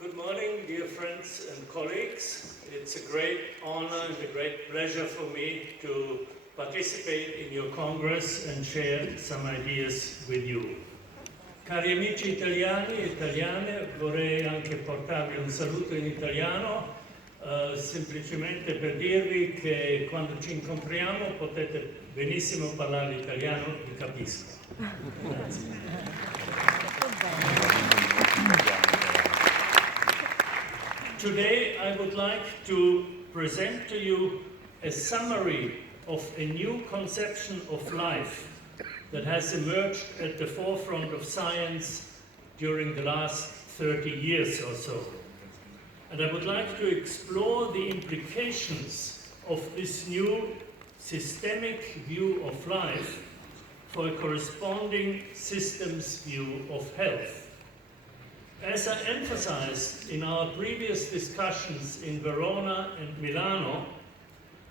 Good morning, dear friends and colleagues. It's a great honor and a great pleasure for me to participate in your Congress and share some ideas with you. Cari amici italiani e italiane, vorrei anche portarvi un saluto in italiano, semplicemente per dirvi che quando ci incontriamo potete benissimo parlare italiano, vi capisco. Grazie. Today I would like to present to you a summary of a new conception of life that has emerged at the forefront of science during the last 30 years or so. And I would like to explore the implications of this new systemic view of life for a corresponding systems view of health. As I emphasized in our previous discussions in Verona and Milano,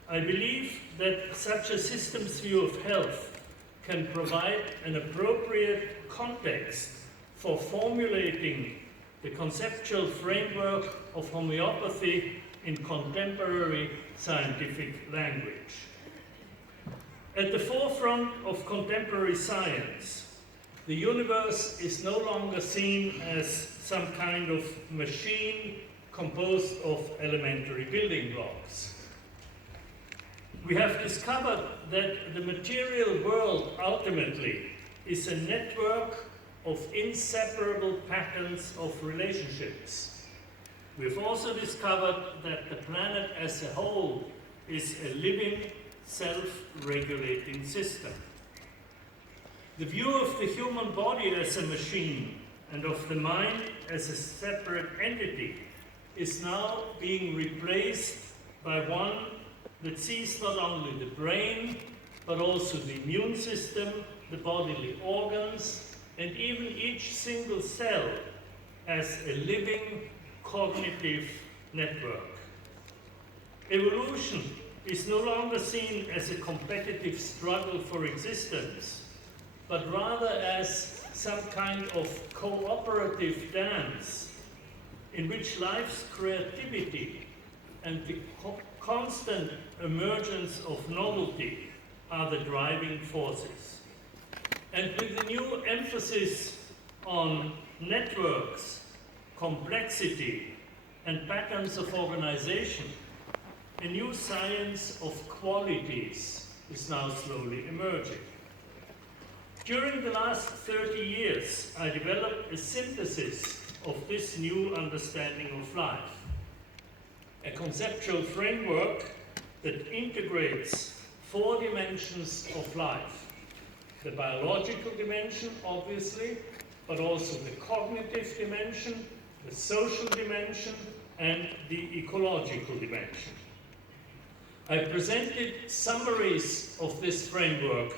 I believe that such a systems view of health can provide an appropriate context for formulating the conceptual framework of homeopathy in contemporary scientific language. At the forefront of contemporary science, the universe is no longer seen as some kind of machine composed of elementary building blocks. We have discovered that the material world ultimately is a network of inseparable patterns of relationships. We've also discovered that the planet as a whole is a living, self-regulating system. The view of the human body as a machine and of the mind as a separate entity is now being replaced by one that sees not only the brain, but also the immune system, the bodily organs, and even each single cell as a living cognitive network. Evolution is no longer seen as a competitive struggle for existence, but rather as some kind of cooperative dance in which life's creativity and the constant emergence of novelty are the driving forces. And with the new emphasis on networks, complexity, and patterns of organization, a new science of qualities is now slowly emerging. During the last 30 years, I developed a synthesis of this new understanding of life, a conceptual framework that integrates 4 dimensions of life. The biological dimension, obviously, but also the cognitive dimension, the social dimension, and the ecological dimension. I presented summaries of this framework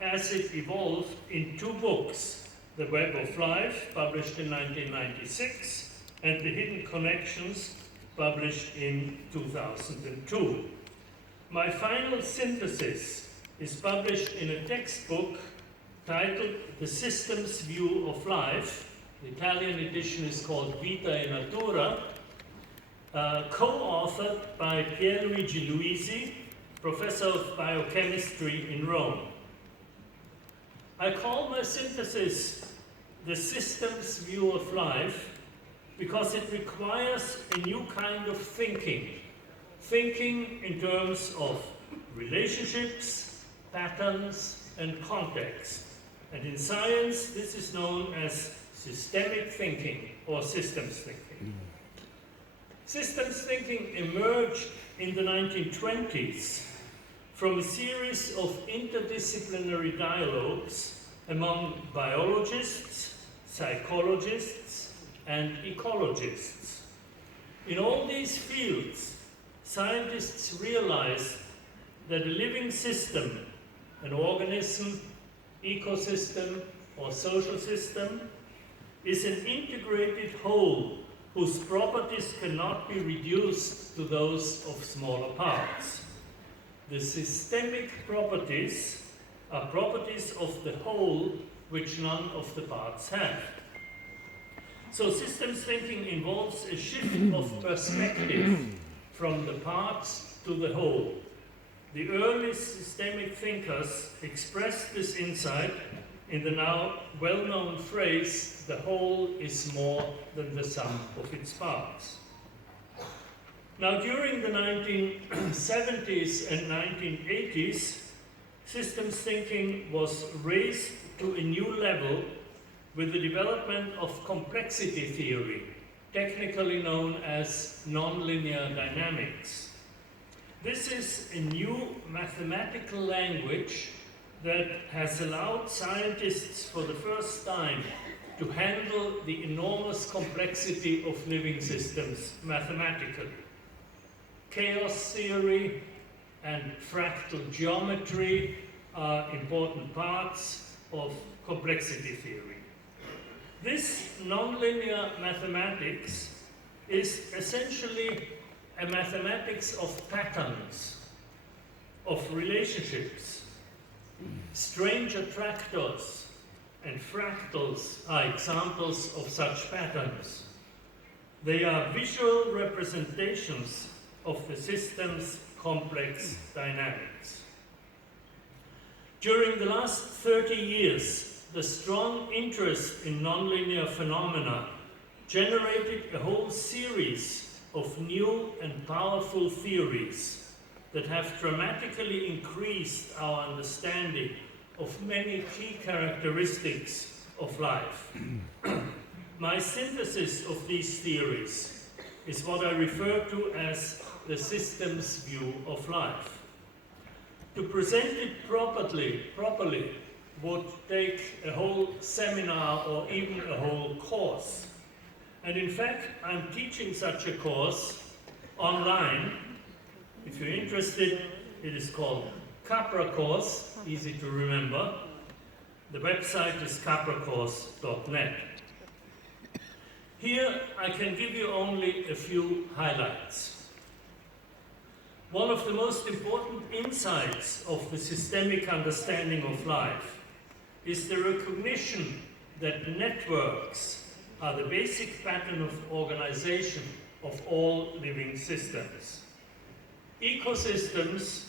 as it evolved in 2 books, The Web of Life, published in 1996, and The Hidden Connections, published in 2002. My final synthesis is published in a textbook titled The Systems View of Life. The Italian edition is called Vita e Natura, co-authored by Pierluigi Luisi, professor of biochemistry in Rome. I call my synthesis The Systems View of Life because it requires a new kind of thinking in terms of relationships, patterns, and context. And in science, this is known as systemic thinking or systems thinking. Systems thinking emerged in the 1920s from a series of interdisciplinary dialogues among biologists, psychologists, and ecologists. In all these fields, scientists realized that a living system, an organism, ecosystem, or social system, is an integrated whole whose properties cannot be reduced to those of smaller parts. The systemic properties are properties of the whole which none of the parts have. So systems thinking involves a shift of perspective from the parts to the whole. The early systemic thinkers expressed this insight in the now well-known phrase, "the whole is more than the sum of its parts." Now, during the 1970s and 1980s, systems thinking was raised to a new level with the development of complexity theory, technically known as nonlinear dynamics. This is a new mathematical language that has allowed scientists for the first time to handle the enormous complexity of living systems mathematically. Chaos theory and fractal geometry are important parts of complexity theory. This nonlinear mathematics is essentially a mathematics of patterns, of relationships. Strange attractors and fractals are examples of such patterns. They are visual representations of the system's complex dynamics. During the last 30 years, the strong interest in nonlinear phenomena generated a whole series of new and powerful theories that have dramatically increased our understanding of many key characteristics of life. My synthesis of these theories is what I refer to as the systems view of life. To present it properly would take a whole seminar or even a whole course. And in fact, I'm teaching such a course online. If you're interested, it is called Capra course, easy to remember. The website is capracourse.net. Here I can give you only a few highlights. One of the most important insights of the systemic understanding of life is the recognition that networks are the basic pattern of organization of all living systems. Ecosystems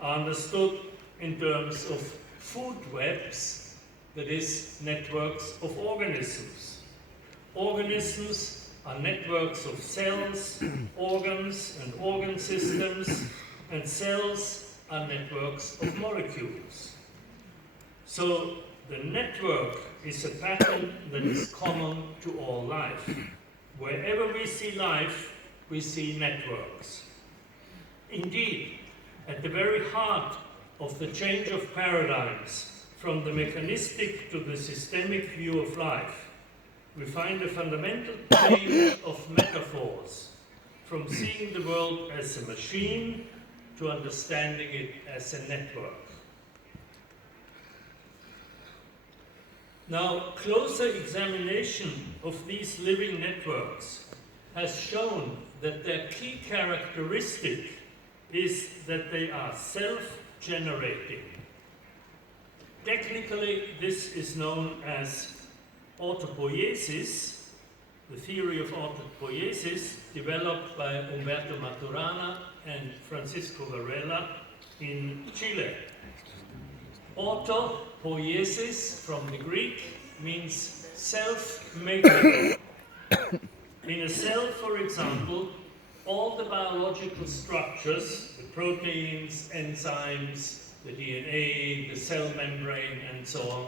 are understood in terms of food webs, that is, networks of organisms. Organisms are networks of cells, organs and organ systems, and cells are networks of molecules. So the network is a pattern that is common to all life. Wherever we see life, we see networks. Indeed, at the very heart of the change of paradigms from the mechanistic to the systemic view of life, we find a fundamental change of metaphors, from seeing the world as a machine to understanding it as a network. Now, closer examination of these living networks has shown that their key characteristic is that they are self-generating. Technically, this is known as autopoiesis, the theory of autopoiesis developed by Umberto Maturana and Francisco Varela in Chile. Autopoiesis, from the Greek, means self-making. In a cell, for example, all the biological structures, the proteins, enzymes, the DNA, the cell membrane, and so on,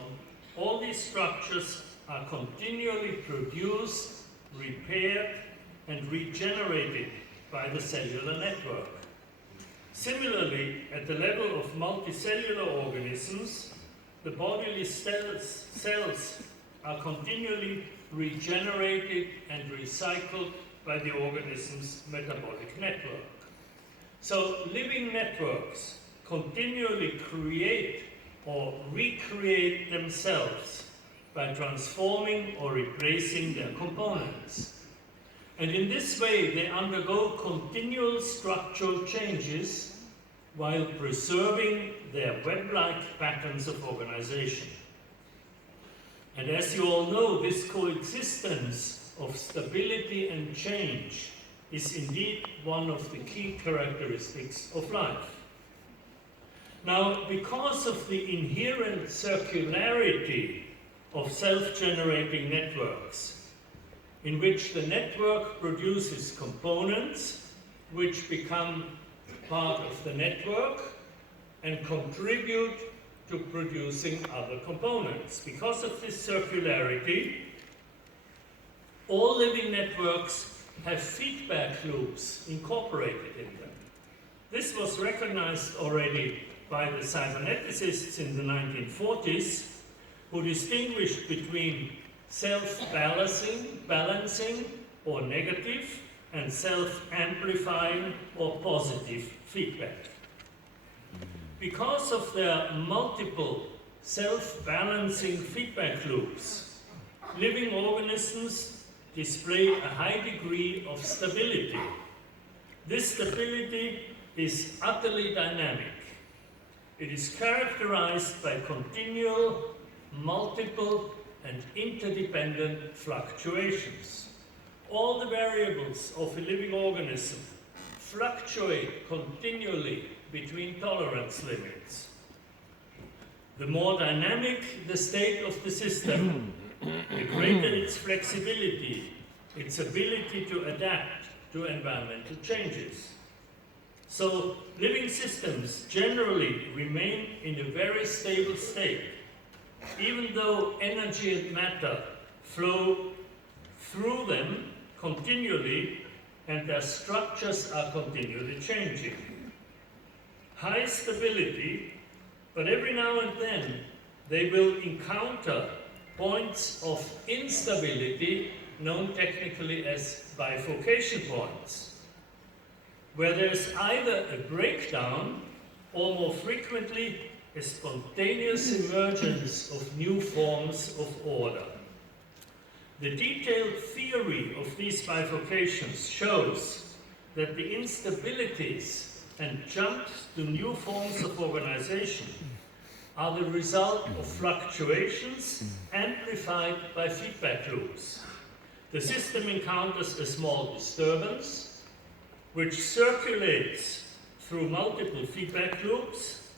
all these structures are continually produced, repaired, and regenerated by the cellular network. Similarly, at the level of multicellular organisms, the bodily cells are continually regenerated and recycled by the organism's metabolic network. So living networks continually create or recreate themselves by transforming or replacing their components. And in this way, they undergo continual structural changes while preserving their web-like patterns of organization. And as you all know, this coexistence of stability and change is indeed one of the key characteristics of life. Now, because of the inherent circularity of self-generating networks, in which the network produces components which become part of the network and contribute to producing other components. Because of this circularity, all living networks have feedback loops incorporated in them. This was recognized already by the cyberneticists in the 1940s, who distinguished between self-balancing or negative and self-amplifying or positive feedback. Because of their multiple self-balancing feedback loops, living organisms display a high degree of stability. This stability is utterly dynamic. It is characterized by continual, multiple, and interdependent fluctuations. All the variables of a living organism fluctuate continually between tolerance limits. The more dynamic the state of the system, the greater its flexibility, its ability to adapt to environmental changes. So, living systems generally remain in a very stable state, even though energy and matter flow through them continually and their structures are continually changing. High stability, but every now and then they will encounter points of instability, known technically as bifurcation points, where there's either a breakdown or more frequently a spontaneous emergence of new forms of order. The detailed theory of these bifurcations shows that the instabilities and jumps to new forms of organization are the result of fluctuations amplified by feedback loops. The system encounters a small disturbance, which circulates through multiple feedback loops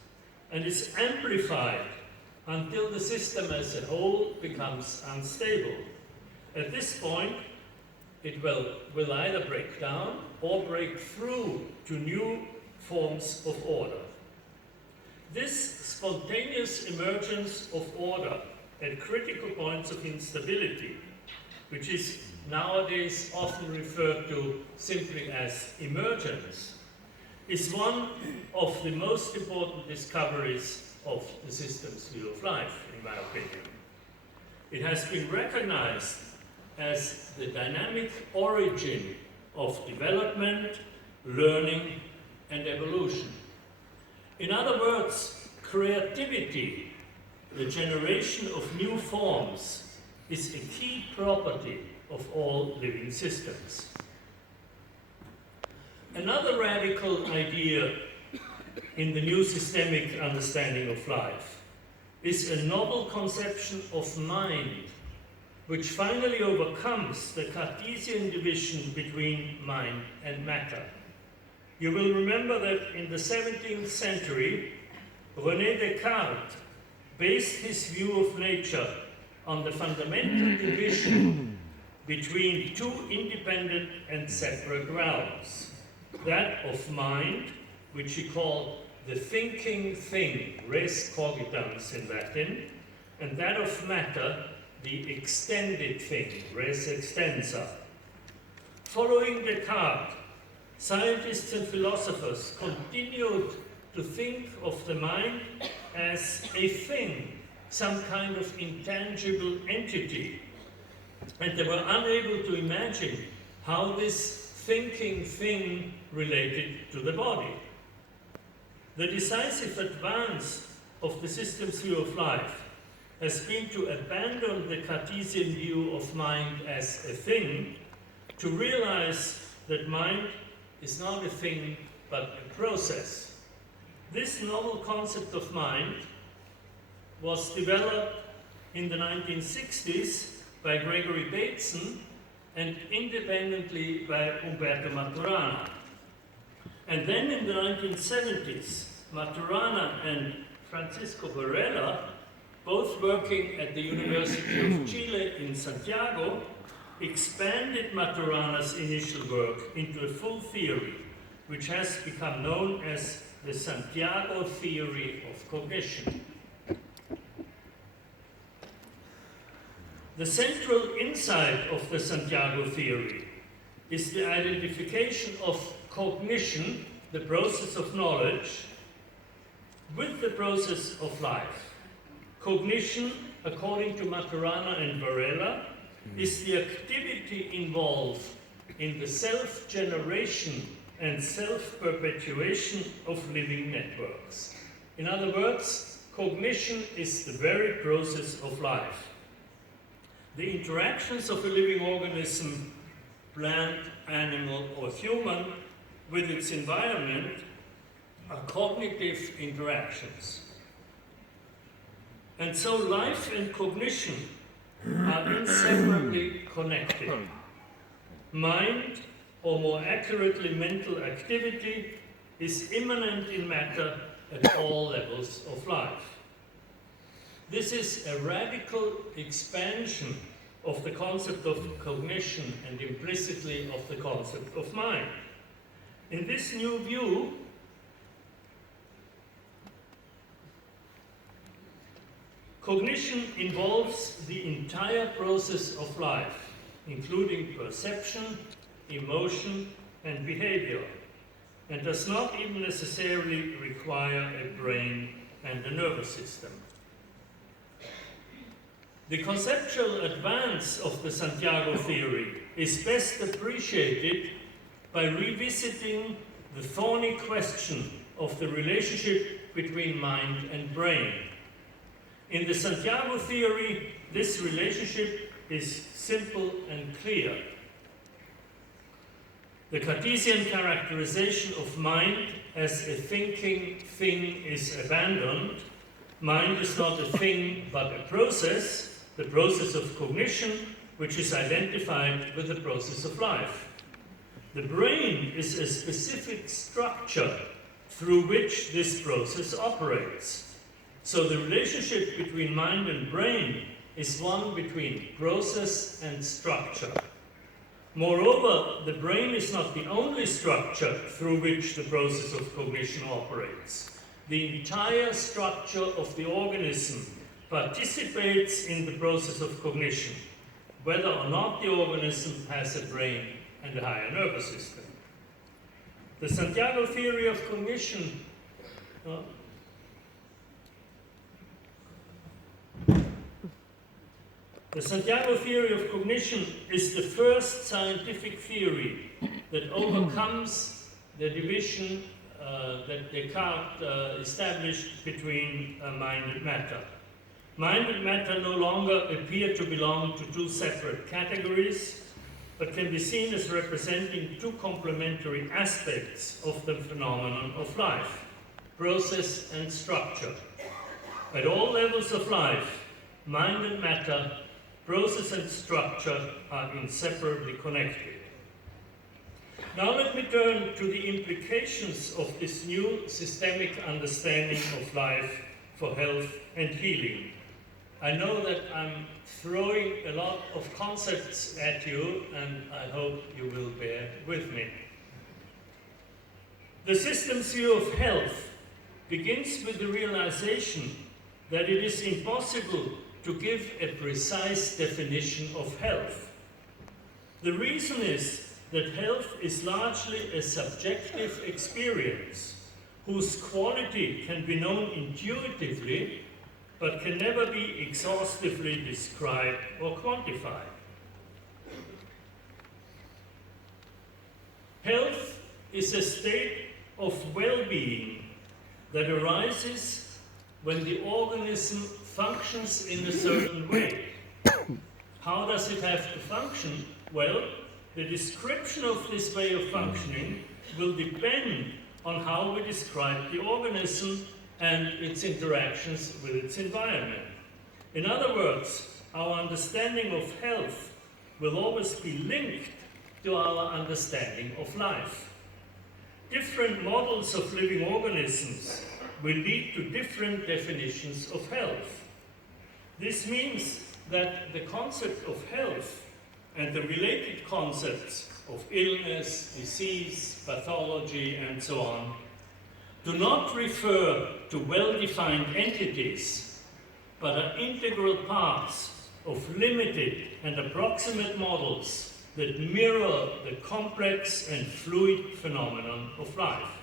and is amplified until the system as a whole becomes unstable. At this point, it will either break down or break through to new forms of order. This spontaneous emergence of order at critical points of instability, which is nowadays often referred to simply as emergence, is one of the most important discoveries of the system's view of life, in my opinion. It has been recognized as the dynamic origin of development, learning, and evolution. In other words, creativity, the generation of new forms, is a key property of all living systems. Another radical idea in the new systemic understanding of life is a novel conception of mind, which finally overcomes the Cartesian division between mind and matter. You will remember that in the 17th century, René Descartes based his view of nature on the fundamental division between two independent and separate realms. That of mind, which he called the thinking thing, res cogitans in Latin, and that of matter, the extended thing, res extensa. Following Descartes, scientists and philosophers continued to think of the mind as a thing, some kind of intangible entity, and they were unable to imagine how this thinking thing related to the body. The decisive advance of the system's view of life has been to abandon the Cartesian view of mind as a thing, to realize that mind is not a thing but a process. This novel concept of mind was developed in the 1960s by Gregory Bateson and independently by Umberto Maturana. And then in the 1970s, Maturana and Francisco Varela, both working at the University of Chile in Santiago, expanded Maturana's initial work into a full theory, which has become known as the Santiago theory of cognition. The central insight of the Santiago theory is the identification of cognition, the process of knowledge, with the process of life. Cognition, according to Maturana and Varela, is the activity involved in the self-generation and self-perpetuation of living networks. In other words, cognition is the very process of life. The interactions of a living organism, plant, animal, or human, with its environment are cognitive interactions. And so life and cognition are inseparably connected. Mind, or more accurately mental activity, is immanent in matter at all levels of life. This is a radical expansion of the concept of cognition and implicitly of the concept of mind. In this new view, cognition involves the entire process of life, including perception, emotion, and behavior, and does not even necessarily require a brain and a nervous system. The conceptual advance of the Santiago theory is best appreciated by revisiting the thorny question of the relationship between mind and brain. In the Santiago theory, this relationship is simple and clear. The Cartesian characterization of mind as a thinking thing is abandoned. Mind is not a thing, but a process, the process of cognition, which is identified with the process of life. The brain is a specific structure through which this process operates. So the relationship between mind and brain is one between process and structure. Moreover, the brain is not the only structure through which the process of cognition operates. The entire structure of the organism participates in the process of cognition, whether or not the organism has a brain and a higher nervous system. The Santiago theory of cognition The Santiago theory of cognition is the first scientific theory that overcomes the division that Descartes established between mind and matter. Mind and matter no longer appear to belong to two separate categories, but can be seen as representing two complementary aspects of the phenomenon of life, process and structure. At all levels of life, mind and matter, process and structure are inseparably connected. Now let me turn to the implications of this new systemic understanding of life for health and healing. I know that I'm throwing a lot of concepts at you, and I hope you will bear with me. The system's view of health begins with the realization that it is impossible to give a precise definition of health. The reason is that health is largely a subjective experience whose quality can be known intuitively but can never be exhaustively described or quantified. Health is a state of well-being that arises when the organism functions in a certain way. How does it have to function? Well, the description of this way of functioning will depend on how we describe the organism and its interactions with its environment. In other words, our understanding of health will always be linked to our understanding of life. Different models of living organisms will lead to different definitions of health. This means that the concept of health and the related concepts of illness, disease, pathology, and so on do not refer to well-defined entities, but are integral parts of limited and approximate models that mirror the complex and fluid phenomenon of life.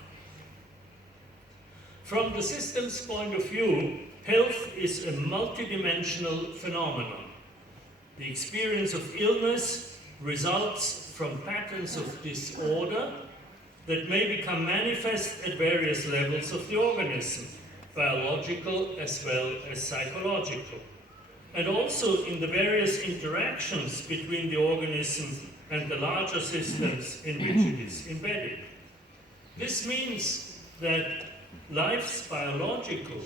From the system's point of view, health is a multidimensional phenomenon. The experience of illness results from patterns of disorder that may become manifest at various levels of the organism, biological as well as psychological, and also in the various interactions between the organism and the larger systems in which it is embedded. This means that life's biological,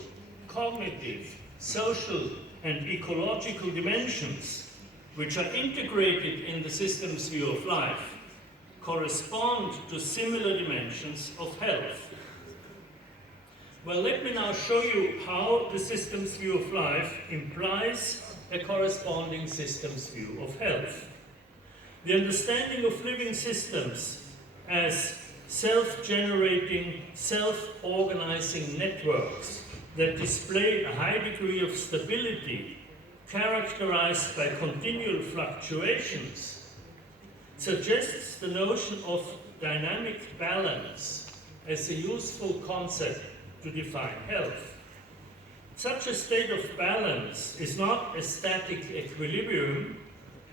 cognitive, social, and ecological dimensions, which are integrated in the system's view of life, correspond to similar dimensions of health. Well, let me now show you how the system's view of life implies a corresponding system's view of health. The understanding of living systems as self-generating, self-organizing networks that display a high degree of stability, characterized by continual fluctuations, suggests the notion of dynamic balance as a useful concept to define health. Such a state of balance is not a static equilibrium,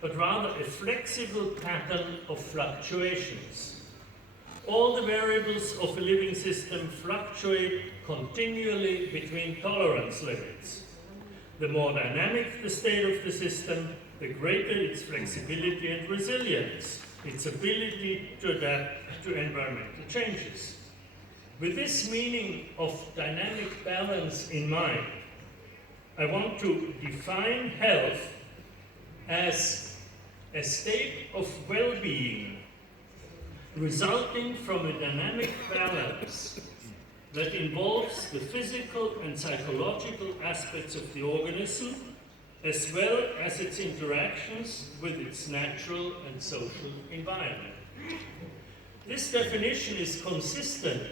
but rather a flexible pattern of fluctuations. All the variables of a living system fluctuate continually between tolerance limits. The more dynamic the state of the system, the greater its flexibility and resilience, its ability to adapt to environmental changes. With this meaning of dynamic balance in mind, I want to define health as a state of well-being resulting from a dynamic balance that involves the physical and psychological aspects of the organism, as well as its interactions with its natural and social environment. This definition is consistent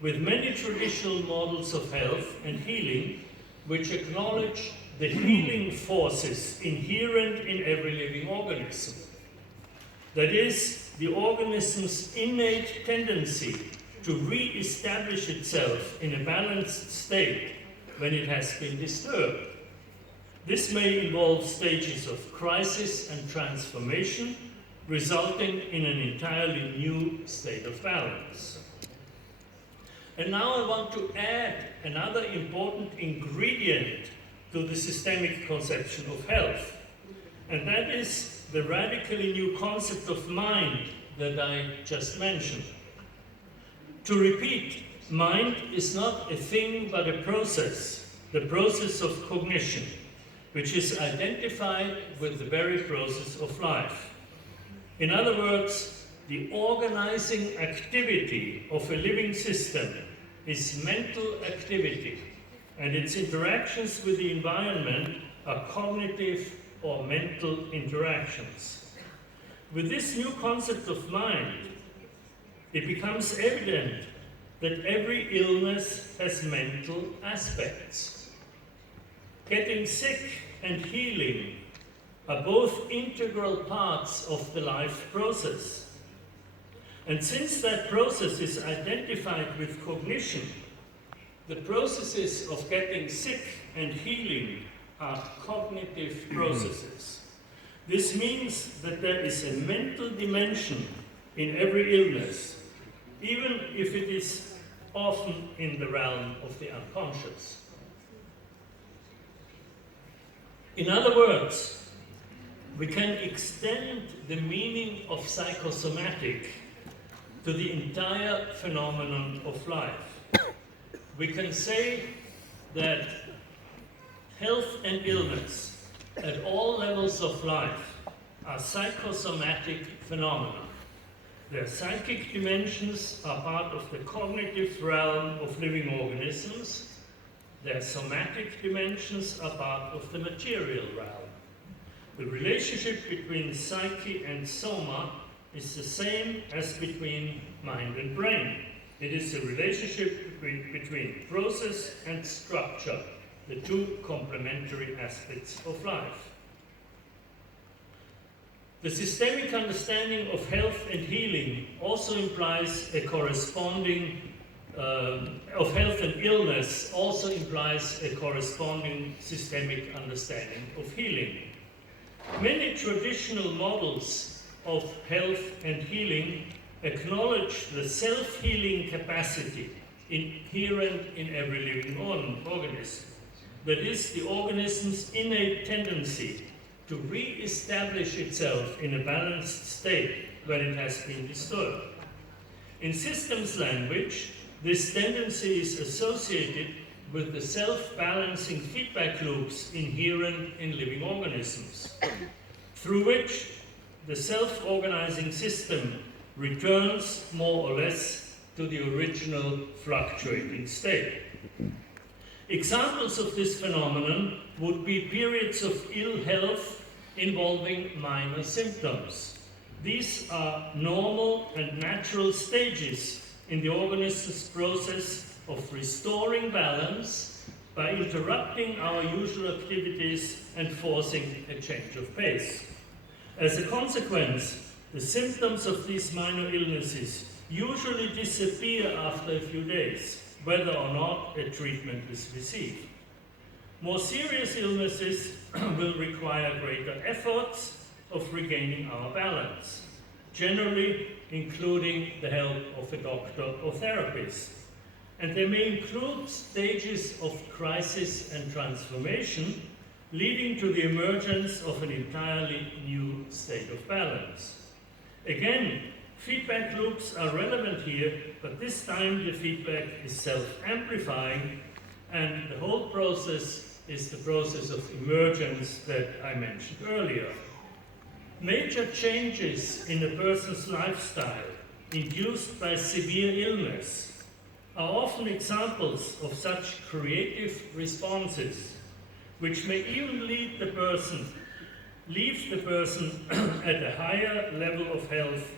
with many traditional models of health and healing, which acknowledge the healing forces inherent in every living organism. That is, the organism's innate tendency to re-establish itself in a balanced state when it has been disturbed. This may involve stages of crisis and transformation, resulting in an entirely new state of balance. And now I want to add another important ingredient to the systemic conception of health, and that is the radically new concept of mind that I just mentioned. To repeat, mind is not a thing but a process, the process of cognition, which is identified with the very process of life. In other words, the organizing activity of a living system is mental activity, and its interactions with the environment are cognitive or mental interactions. With this new concept of mind, it becomes evident that every illness has mental aspects. Getting sick and healing are both integral parts of the life process. And since that process is identified with cognition, the processes of getting sick and healing are cognitive processes. This means that there is a mental dimension in every illness, even if it is often in the realm of the unconscious. In other words, we can extend the meaning of psychosomatic to the entire phenomenon of life. We can say that health and illness at all levels of life are psychosomatic phenomena. Their psychic dimensions are part of the cognitive realm of living organisms. Their somatic dimensions are part of the material realm. The relationship between psyche and soma is the same as between mind and brain. It is a relationship between process and structure, the two complementary aspects of life. The systemic understanding of health and healing also implies a corresponding of health and illness also implies a corresponding systemic understanding of healing. Many traditional models of health and healing acknowledge the self-healing capacity inherent in every living organism. That is, the organism's innate tendency to re-establish itself in a balanced state when it has been disturbed. In systems language, this tendency is associated with the self-balancing feedback loops inherent in living organisms, through which the self-organizing system returns more or less to the original fluctuating state. Examples of this phenomenon would be periods of ill health involving minor symptoms. These are normal and natural stages in the organism's process of restoring balance by interrupting our usual activities and forcing a change of pace. As a consequence, the symptoms of these minor illnesses usually disappear after a few days, whether or not a treatment is received. More serious illnesses will require greater efforts of regaining our balance, generally including the help of a doctor or therapist. And they may include stages of crisis and transformation, leading to the emergence of an entirely new state of balance. Again, feedback loops are relevant here, but this time the feedback is self-amplifying, and the whole process is the process of emergence that I mentioned earlier. Major changes in a person's lifestyle induced by severe illness are often examples of such creative responses, which may even leave the person at a higher level of health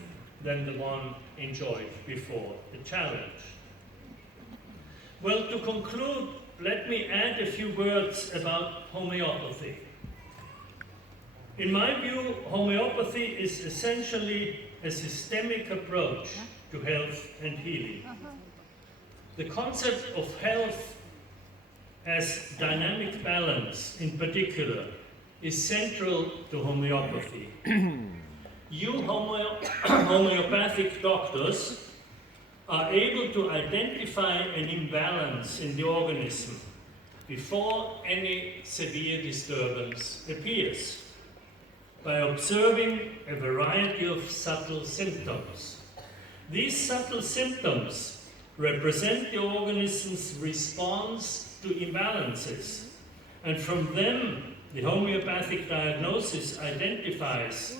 than the one enjoyed before the challenge. Well, to conclude, let me add a few words about homeopathy. In my view, homeopathy is essentially a systemic approach to health and healing. The concept of health as dynamic balance, in particular, is central to homeopathy. You homeopathic doctors are able to identify an imbalance in the organism before any severe disturbance appears, by observing a variety of subtle symptoms. These subtle symptoms represent the organism's response to imbalances, and from them the homeopathic diagnosis identifies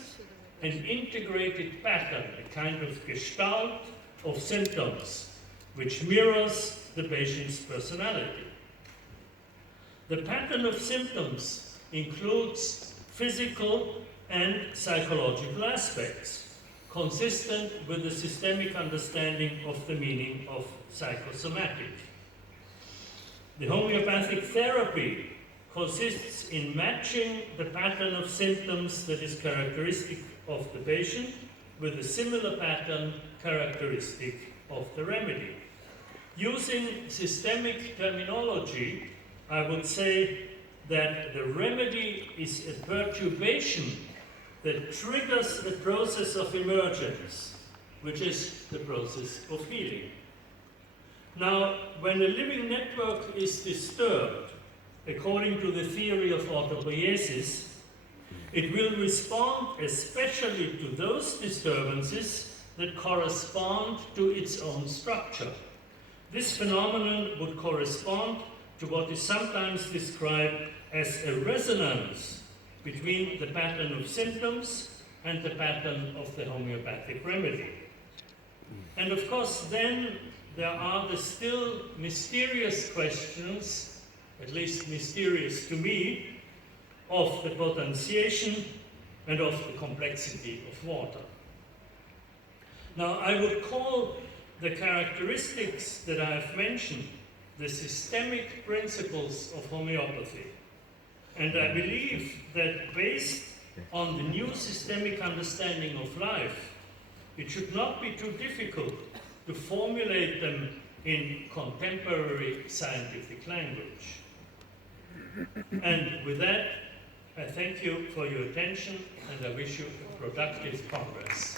an integrated pattern, a kind of gestalt of symptoms, which mirrors the patient's personality. The pattern of symptoms includes physical and psychological aspects, consistent with the systemic understanding of the meaning of psychosomatic. The homeopathic therapy consists in matching the pattern of symptoms that is characteristic of the patient with a similar pattern characteristic of the remedy. Using systemic terminology, I would say that the remedy is a perturbation that triggers a process of emergence, which is the process of healing. Now, when a living network is disturbed, according to the theory of autopoiesis, it will respond especially to those disturbances that correspond to its own structure. This phenomenon would correspond to what is sometimes described as a resonance between the pattern of symptoms and the pattern of the homeopathic remedy. And of course, then there are the still mysterious questions, at least mysterious to me, of the potentiation and of the complexity of water. Now, I would call the characteristics that I have mentioned the systemic principles of homeopathy. And I believe that based on the new systemic understanding of life, it should not be too difficult to formulate them in contemporary scientific language. And with that, I thank you for your attention and I wish you a productive Congress.